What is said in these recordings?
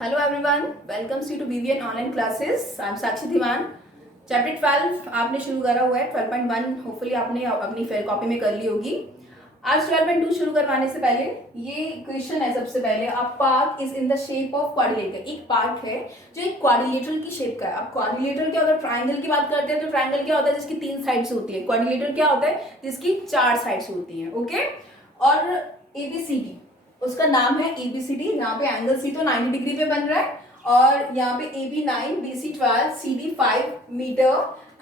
Hello everyone, welcomes you to BVN online classes. I'm Sakshi Dhiman. Chapter 12 आपने शुरू करा हुआ है. 12.1 होपफुली आपने अपनी कॉपी में कर ली होगी. आज 12.2 शुरू करवाने से पहले ये क्वेश्चन है. सबसे पहले a park is in the shape of quadrilateral. एक पार्क है जो एक क्वाड्रिलेटरल की शेप का है. अब क्वाड्रिलेटरल क्या होता है? ट्राइंगल की बात करते हैं तो ट्राइंगल क्या होता है? जिसकी 3 साइड्स होती है. क्वाड्रिलेटरल क्या होता है? जिसकी 4 साइड्स होती हैं. ओके. और ABCD उसका नाम है ABCD. यहाँ पे एंगल C तो 90 डिग्री पे बन रहा है और यहाँ पे AB 9, BC 12, CD 5 metre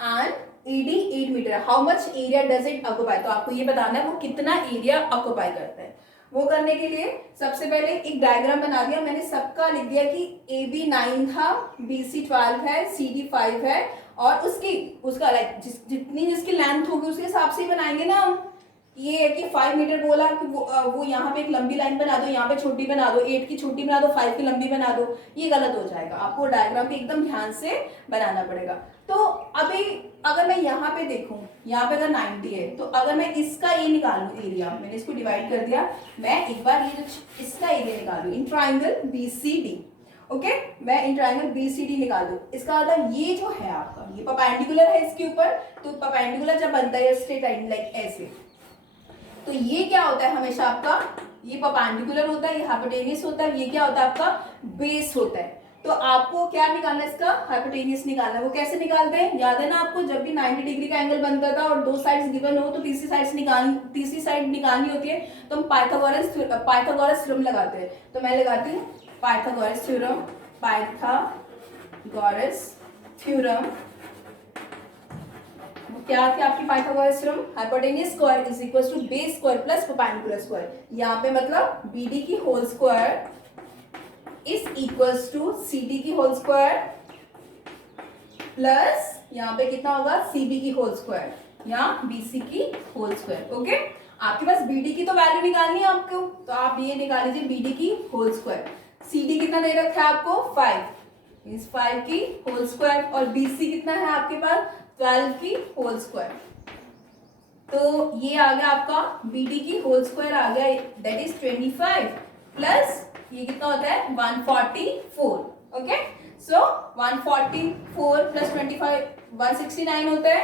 and AD 8 metre. How much area does it occupy? तो आपको ये बताना है वो कितना एरिया ऑक्यूपाई करता है. वो करने के लिए सबसे पहले एक डायग्राम बना दिया मैंने. सबका लिख दिया कि AB 9 था, BC 12 है, CD 5 है और उसका लाइक जितनी जिसकी लेंथ होगी उसके हिसाब से ही बनाएंगे ना हम. ये है कि 5 मीटर बोला कि वो यहाँ पे एक लंबी लाइन बना दो, यहाँ पे छोटी बना दो, 8 की छोटी बना दो, 5 की लंबी बना दो. ये गलत हो जाएगा. आपको डायग्राम पे एकदम ध्यान से बनाना पड़ेगा. तो अभी अगर मैं यहाँ पे देखूँ, यहाँ पे अगर 90 है तो अगर मैं इसका ये निकालूं एरिया, मैंने इसको डिवाइड कर दिया. मैं एक बार ये जो इसका एरिया निकालूं इन ट्राइंगल BCD. ओके मैं इन ट्राइंगल BCD निकाल दूं. इसका मतलब ये जो है आपका ये परपेंडिकुलर है इसके ऊपर. तो परपेंडिकुलर जब बनता है स्ट्रेट लाइन लाइक ऐसे, तो ये क्या होता है हमेशा आपका? ये परपेंडिकुलर होता है, ये हाइपोटेनियस होता है. ये क्या होता है आपका? बेस होता है. तो आपको क्या निकालना है? इसका हाइपोटेनियस निकालना है. वो कैसे निकालते हैं? याद है ना आपको? जब भी 90 डिग्री का एंगल बनता था और 2 साइड्स गिवन हो तो तीसरी साइड निकालनी होती है. तो हम पाइथागोरस थ्योरम लगाते हैं. तो मैं लगाती हूँ पाइथागोरस थ्योरम. क्या थी आपकी Pythagoras theorem? Hypotenuse square is equal to base square plus perpendicular square. यहाँ पे मतलब BD की whole square is equal to CD की होल स्क्वायर प्लस यहाँ पे कितना होगा? CB की होल स्क्वायर या BC की होल स्क्वायर. ओके आपके पास BD की तो वैल्यू निकालनी है आपको, तो आप ये निकाल लीजिए BD की होल स्क्वायर. CD कितना दे रखा है आपको? 5 मींस 5 की होल स्क्वायर. और BC कितना है आपके पास? 12 की होल स्क्वायर. तो ये आ गया आपका BD की होल स्क्वायर आ गया, दैट इज 25 प्लस ये कितना होता है? 144. ओके सो 144 प्लस 25 169 होता है.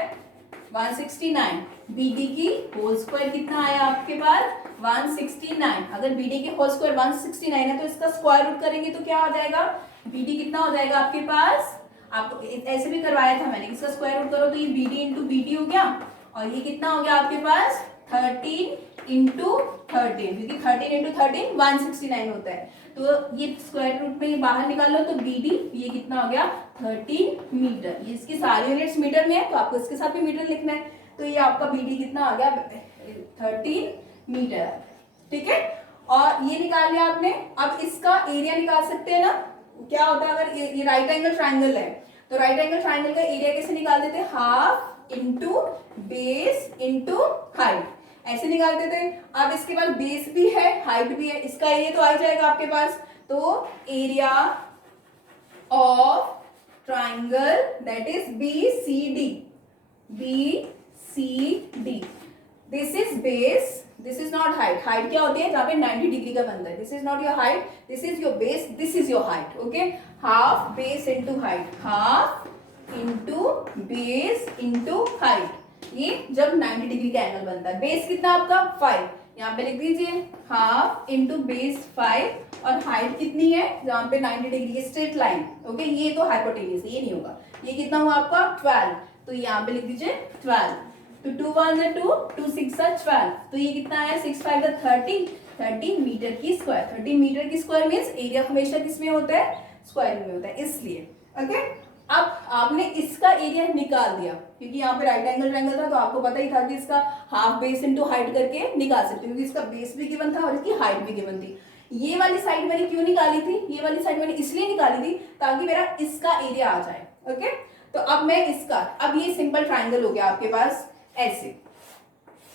169 BD की होल स्क्वायर कितना आया आपके पास? 169. अगर BD की होल स्क्वायर 169 है तो इसका स्क्वायर रूट करेंगे तो क्या हो जाएगा? BD कितना हो जाएगा आपके पास? आपको ऐसे भी करवाया था मैंने. इसका स्क्वायर रूट करो तो ये BD इंटू BD हो गया और ये कितना हो गया आपके पास? 13 इंटू 13, क्योंकि 13 इंटू 13 169 होता है. तो ये स्क्वायर रूट में ये बाहर निकाल लो तो BD ये कितना हो गया? 13 मीटर. ये इसकी सारी यूनिट्स मीटर में है तो आपको इसके साथ भी मीटर लिखना है. तो ये आपका BD कितना आ गया? 13 मीटर. ठीक है और ये निकाल लिया आपने. अब इसका एरिया निकाल सकते हैं ना. क्या होता है अगर ये राइट एंगल ट्राइंगल है तो राइट एंगल ट्राइंगल का एरिया कैसे निकाल देते हैं? Half into base into height, ऐसे निकाल देते हैं. अब इसके पास बेस भी है हाइट भी है, इसका एरिया तो आ ही जाएगा आपके पास. तो area of triangle that is BCD. This is base, this is not height. Height क्या होती है? जहाँ पे 90 डिग्री का बनता है. This is not your height, this is your base, this is your height. Okay half base into height, half into base into height. ये जब 90 डिग्री का एंगल बनता है. बेस कितना आपका? 5. यहाँ पे लिख दीजिए हाफ इंटू बेस 5 और हाइट कितनी है? जहाँ पे 90 डिग्री स्ट्रेट लाइन. ओके ये तो हाइपोटेनियस, ये नहीं होगा. ये कितना हुआ आपका? 12. तो यहाँ पे लिख दीजिए 12. तो 2 1 2, 2 6 12. तो ये कितना आया? 6 5 30 मीटर की स्क्वायर. 30 मीटर की स्क्वायर मीन्स एरिया हमेशा किसमें होता है? स्क्वायर में होता है, इसलिए. ओके अब आपने इसका एरिया निकाल दिया क्योंकि यहाँ पे राइट एंगल ट्रायंगल था तो आपको पता ही था कि इसका हाफ बेस इनटू हाइट करके निकाल सकते हो, क्योंकि इसका बेस भी गिवन था और इसकी हाइट भी गिवन थी. ये वाली साइड मैंने क्यों निकाली थी? ये वाली साइड मैंने इसलिए निकाली थी ताकि मेरा इसका एरिया आ जाए. ओके तो अब मैं इसका, अब ये सिंपल ट्राइंगल हो गया आपके पास ऐसे,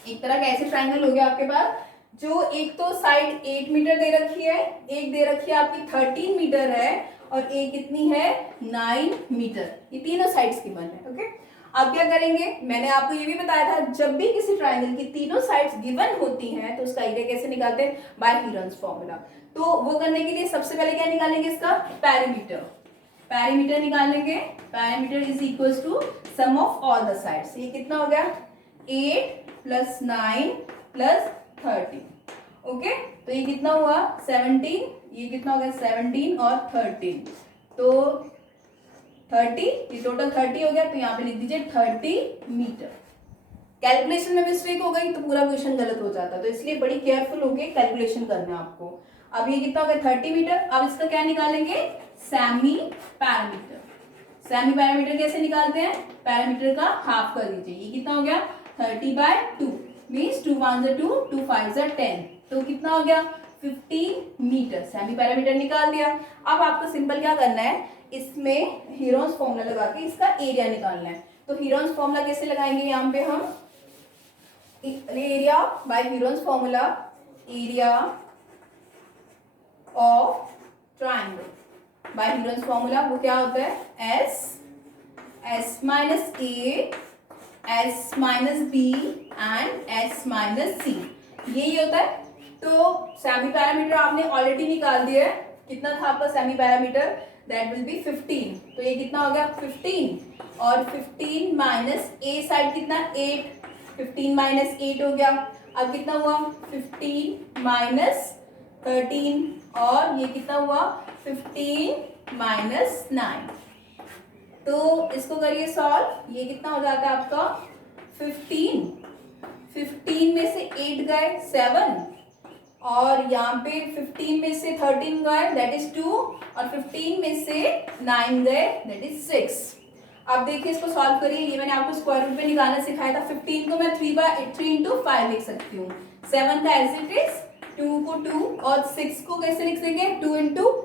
एक तरह का ऐसे ट्राइंगल हो गया आपके पास जो एक तो साइड 8 मीटर दे रखी है, एक दे रखी है आपकी 13 मीटर है और एक कितनी है? 9 मीटर. ये तीनों साइड्स गिवन है. ओके अब क्या करेंगे? मैंने आपको ये भी बताया था जब भी किसी ट्राइंगल की तीनों साइड्स गिवन होती हैं तो उसका एरिया कैसे निकालते हैं? By Heron's formula. तो वो करने के लिए सबसे पहले क्या निकालेंगे, इसका पेरीमीटर। पेरीमीटर निकालेंगे, perimeter is equal to sum of all the sides. ये कितना हो गया, 8 + 9 + 30। ओके, तो ये कितना हुआ 17, ये कितना हो गया 17 और 13, तो 30, ये टोटल 30 हो गया। तो यहाँ पे लिख दीजिए 30 मीटर। कैलकुलेशन में मिस्टेक हो गई तो पूरा क्वेश्चन गलत हो जाता, तो इसलिए बड़ी केयरफुल होके कैलकुलेशन करना है आपको। अब ये कितना हो गया 30 मीटर। अब इसका क्या निकालेंगे, सेमी पैरामीटर। सेमी पैरामीटर कैसे निकालते हैं, पैरामीटर का हाफ कर दीजिए। ये कितना हो गया 30/2 मीन्स 2 × 1 = 2, 2 × 5 = 10, तो कितना हो गया 15 मीटर। सेमी पैरामीटर निकाल दिया। अब आपको सिंपल क्या करना है, इसमें हीरोन्स फॉर्मूला लगा के इसका एरिया निकालना है। तो हीरोन्स फॉर्मूला कैसे लगाएंगे, यहाँ पे हम area by Heron's formula, area of triangle by Heron's formula वो क्या होता है, S minus A, S minus B and S minus C, यही होता है। तो सेमी पैरामीटर आपने ऑलरेडी निकाल दिया है, कितना था आपका semi parameter, that will be 15। तो ये कितना हो गया 15, और 15 माइनस ए साइड कितना 8, 15 - 8 हो गया। अब कितना हुआ 15 - 13, और ये कितना हुआ 15 - 9। तो इसको करिए सॉल्व, ये कितना हो जाता है आपका 15 में से 8 गए 7, और यहाँ पे 15 में से 13 गए दैट इज 2, और 15 में से 9 गए दैट इज 6। अब देखिए इसको सॉल्व करिए, ये मैंने आपको स्क्वायर रूट में निकालना सिखाया था। 15 को मैं 3 × 5 लिख सकती हूँ, 7 का एज इट इज, 2 को 2, और 6 को कैसे लिख देंगे 2 ×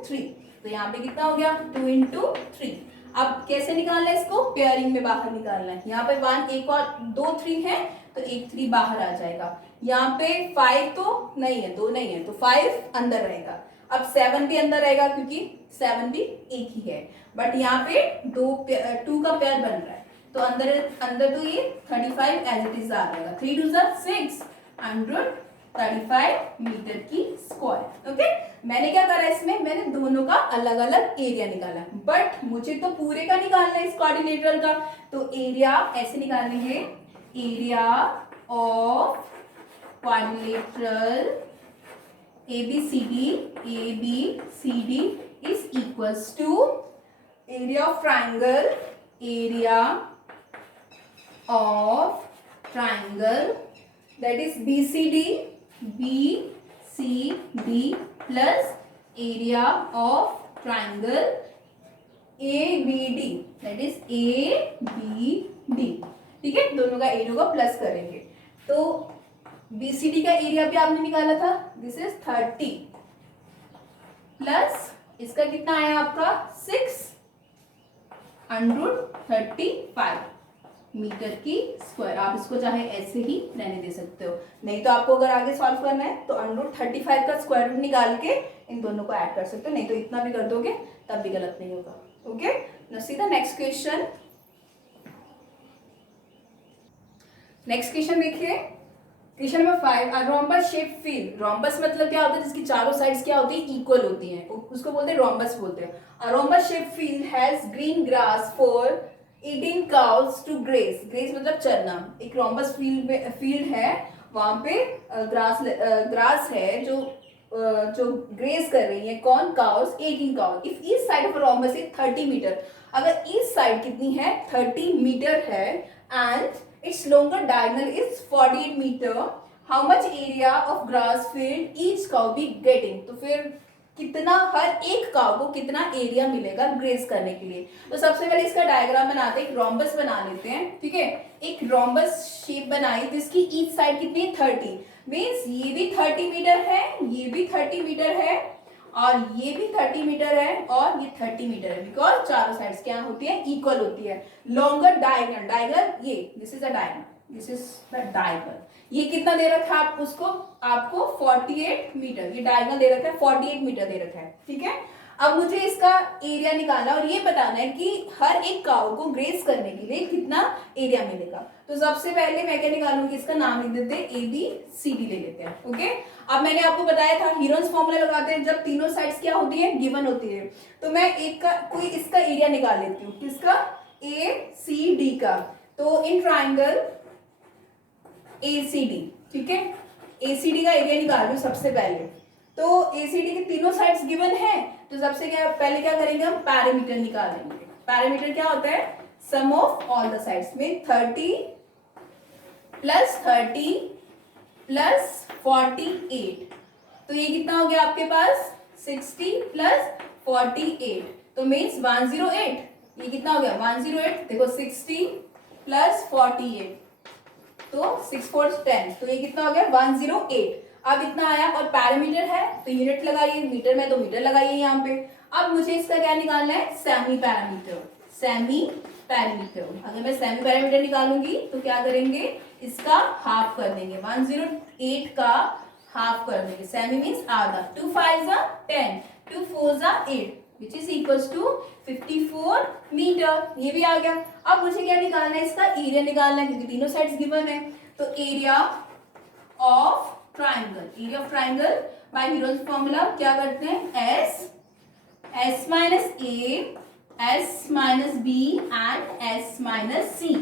3। तो यहाँ पे कितना हो गया 2 × 3। अब कैसे निकालना है इसको, पेयरिंग में बाहर निकालना है। यहाँ पे 1 एक और 2 3 है, तो एक 3 बाहर आ जाएगा। यहाँ पे 5 तो नहीं है, 2 नहीं है, तो 5 अंदर रहेगा। अब 7 भी अंदर रहेगा क्योंकि 7 भी एक ही है, बट यहाँ पे 2 का पेयर बन रहा है, तो अंदर तो ये 35 एज इट इज आ जाएगा। 3 × 2 = 6, 135 मीटर की स्क्वायर। ओके, मैंने क्या करा इसमें, मैंने दोनों का अलग अलग एरिया निकाला, बट मुझे तो पूरे का निकालना है इस क्वाड्रिलेटरल का। तो एरिया ऐसे निकालेंगे, area of quadrilateral ABCD is equals to area of triangle, area of triangle that is BCD plus area of triangle ABD that is ABD। ठीक है, दोनों का एरिया को प्लस करेंगे। तो BCD का एरिया भी आपने निकाला था, दिस इज 30 प्लस इसका कितना आया आपका 635 मीटर की स्क्वायर। आप इसको चाहे ऐसे ही रहने दे सकते हो, नहीं तो आपको अगर आगे सॉल्व करना है तो √35 का स्क्वायर रूट निकाल के इन दोनों को ऐड कर सकते हो, नहीं तो इतना भी कर दोगे तब भी गलत नहीं होगा। Okay, now see the next question. Next question देखिए, question number 5, a rhombus shape field. Rhombus मतलब क्या होता है, जिसकी चारों साइड्स क्या होती है इक्वल होती हैं, उसको बोलते हैं रोम्बस बोलते हैं। A rhombus shape field has green grass for 18 cows to graze. Graze मतलब चरना। एक रोम्बस फील्ड है, वहां पे ग्रास है जो ग्रेस कर रही है, कौन cows 18 cows. If each side of rhombus is 30 metre, अगर ईच साइड कितनी है 30 मीटर है, and its longer diagonal is 48 meter, how much area of grass field each cow be getting। तो फिर कितना, हर एक काव को कितना एरिया मिलेगा ग्रेस करने के लिए। तो सबसे पहले इसका डायग्राम बनाते हैं, एक रोम्बस बना लेते हैं। ठीक है, एक रोम्बस शेप बनाई जिसकी ईच साइड कितनी है 30, मीन्स ये भी 30 मीटर है, ये भी 30 मीटर है, और ये भी 30 मीटर है, और ये 30 मीटर है, बिकॉज चारों साइड्स क्या होती है इक्वल होती है। लॉन्गर डायगोनल, डायगोनल ये this is a diagonal, this is the diagonal. ये कितना दे रखा है आपको 48 मीटर, ये डायगोनल दे रखा है 48 मीटर दे रखा है। ठीक है, अब मुझे इसका एरिया निकालना और ये बताना है कि हर एक काउ को ग्रेस करने के लिए कितना एरिया मिलेगा। तो सबसे पहले मैं क्या निकालूंगी, इसका नाम लिख देते हैं ABCD ले लेते हैं। ओके, अब मैंने आपको बताया था हीरोन्स फॉर्मूला लगाते हैं जब तीनों साइड्स क्या होती है, गिवन होती है। तो मैं एक का कोई इसका एरिया निकाल लेती हूँ, किसका, ACD का। तो इन ट्राइंगल ACD, ठीक है, ACD का एरिया निकाल रही हूँ सबसे पहले। तो ACD के तीनों साइड्स गिवन है, तो सबसे पहले क्या करेंगे, हम पैरामीटर निकालेंगे। पैरामीटर क्या होता है, सम ऑफ ऑल द साइड्स में 30 प्लस 30 प्लस 48। तो ये कितना हो गया आपके पास, 60 प्लस 48, तो मीन्स 108। ये कितना हो गया, 108। देखो 60 प्लस 48, तो 6 4 10, तो ये कितना हो गया 108। अब इतना आया और पैरामीटर है तो यूनिट लगाइए, मीटर में तो मीटर लगाइए यहाँ पे। अब मुझे इसका क्या निकालना है, सेमी पैरामीटर। सेमी पैरामीटर, अगर मैं सेमी पैरामीटर निकालूंगी तो क्या करेंगे, इसका हाफ कर देंगे, 108 का हाफ कर देंगे। सेमी मीन्स आधा, 2 5 10, 2 4 8, which is equals to 54 metre. ये भी आ गया। अब मुझे क्या निकालना है, इसका एरिया निकालना है क्योंकि तीनों साइड्स गिवन है। तो area of triangle, area of triangle by Heron's formula क्या करते हैं, S minus A, S minus B and S minus C,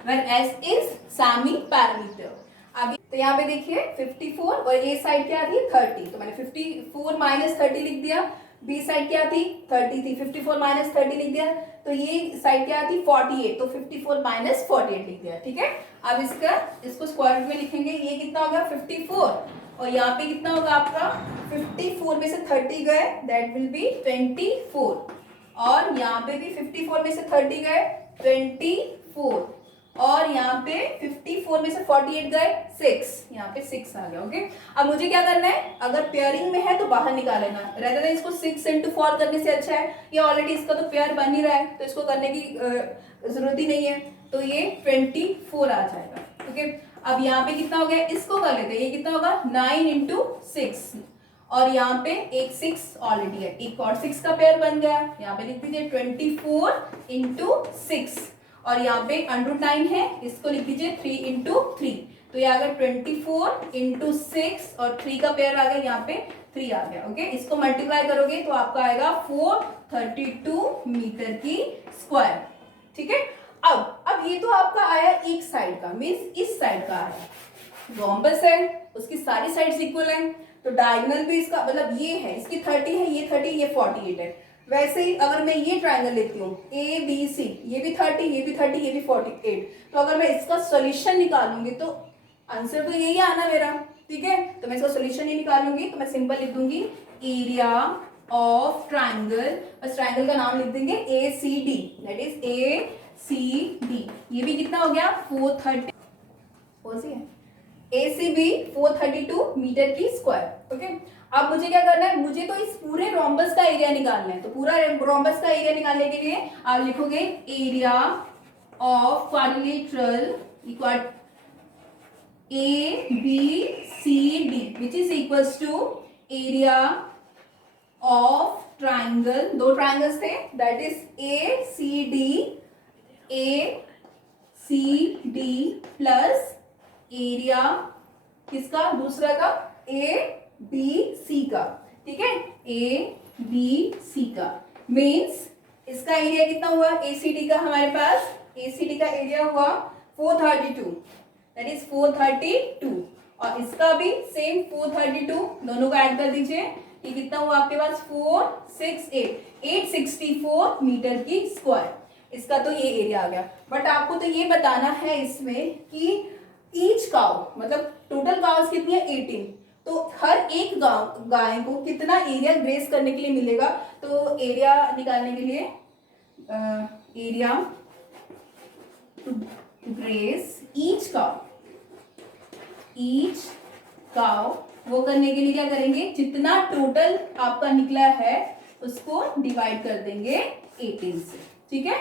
where S is semi parameter। अभी तो यहाँ पे देखिए 54 और A साइड क्या थी 30, तो मैंने 54 माइनस 30 लिख दिया। B साइड क्या थी 30 थी, 54 माइनस 30 लिख दिया। तो ये साइड क्या थी 48, तो 54 माइनस 48 लिख दिया। ठीक है, अब इसको स्क्वायर रूट में लिखेंगे। ये कितना होगा 54 और यहाँ पे कितना होगा आपका 54 में से 30 गए, दैट विल बी 24। और यहाँ पे भी 54 में से 30 गए 24, और यहाँ पे 54 में से 48 गए 6, यहाँ पे 6 आ गया। ओके, अब मुझे क्या करना है, अगर पेयरिंग में है तो बाहर निकाल लेना, रेदर देन इसको 6 into 4 करने से अच्छा है, ये ऑलरेडी इसका तो पेयर बन ही रहा है तो इसको करने की जरूरत ही नहीं है। तो ये 24 आ जाएगा। ओके, अब यहाँ पे कितना हो गया, इसको कर लेते हैं। ये कितना होगा 9 into 6, और यहाँ पे एक 6 ऑलरेडी है, एक और 6 का पेयर बन गया। यहाँ पे लिख दीजिए 24 into 6, और यहाँ पे √9 है, इसको लिख दीजिए 3 into 3। तो ये आ गया 24 into 6 और 3 का पेयर आ गया, यहाँ पे 3 आ गया। ओके, इसको मल्टीप्लाई करोगे तो आपका आएगा 432 मीटर की स्क्वायर। ठीक है, अब ये तो आपका आया एक साइड का, मीन्स इस साइड का आया। रोम्बस है, उसकी सारी साइड्स इक्वल है, तो डायगोनल भी इसका मतलब ये है, इसकी 30 है, ये 30, ये 48 है। वैसे ही अगर मैं ये ट्राइंगल लेती हूँ ABC, ये भी 30, ये भी 30, ये भी 48, तो अगर मैं इसका सॉल्यूशन निकालूंगी तो आंसर तो यही आना मेरा। ठीक है, तो मैं इसका सॉल्यूशन ही निकालूंगी, तो मैं सिंपल लिख दूंगी एरिया ऑफ ट्राइंगल, बस ट्राइंगल का नाम लिख देंगे ACD, दैट इज ACD। ये भी कितना हो गया 430, कौन सी है ACB 432 मीटर की स्क्वायर। ओके, अब मुझे क्या करना है, मुझे तो इस पूरे रोम्बस का एरिया निकालना है। तो पूरा रोम्बस का एरिया निकालने के लिए आप लिखोगे area of quadrilateral equal ABCD which is equals to area of triangle, दो ट्राइंगल्स थे, that is ACD plus area किसका, दूसरा का ABC का। ठीक है, ABC का मीन्स इसका एरिया कितना हुआ ACD का, हमारे पास ACD का एरिया हुआ 432, दैट इज 432, और इसका भी सेम 432, दोनों को ऐड कर दीजिए। ये कितना हुआ आपके पास 864 मीटर की स्क्वायर। इसका तो ये एरिया आ गया। बट आपको तो ये बताना है इसमें कि ईच काउ मतलब टोटल काउस कितनी है 18, तो हर एक गाय को कितना एरिया ग्रेस करने के लिए मिलेगा। तो एरिया निकालने के लिए area to graze each cow वो करने के लिए क्या करेंगे, जितना टोटल आपका निकला है उसको डिवाइड कर देंगे 18 से। ठीक है,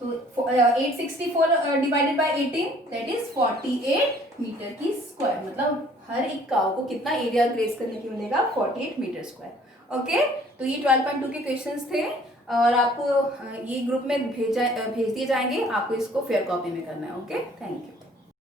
तो 864 divided by 18 that is 48 metre की स्क्वायर। मतलब हर एक काउ को कितना एरिया ग्रेस करने के मिलेगा 48 मीटर स्क्वायर। ओके, तो ये 12.2 के क्वेश्चंस थे और आपको ये ग्रुप में भेज दिए जाएंगे, आपको इसको फेयर कॉपी में करना है। Okay, thank you.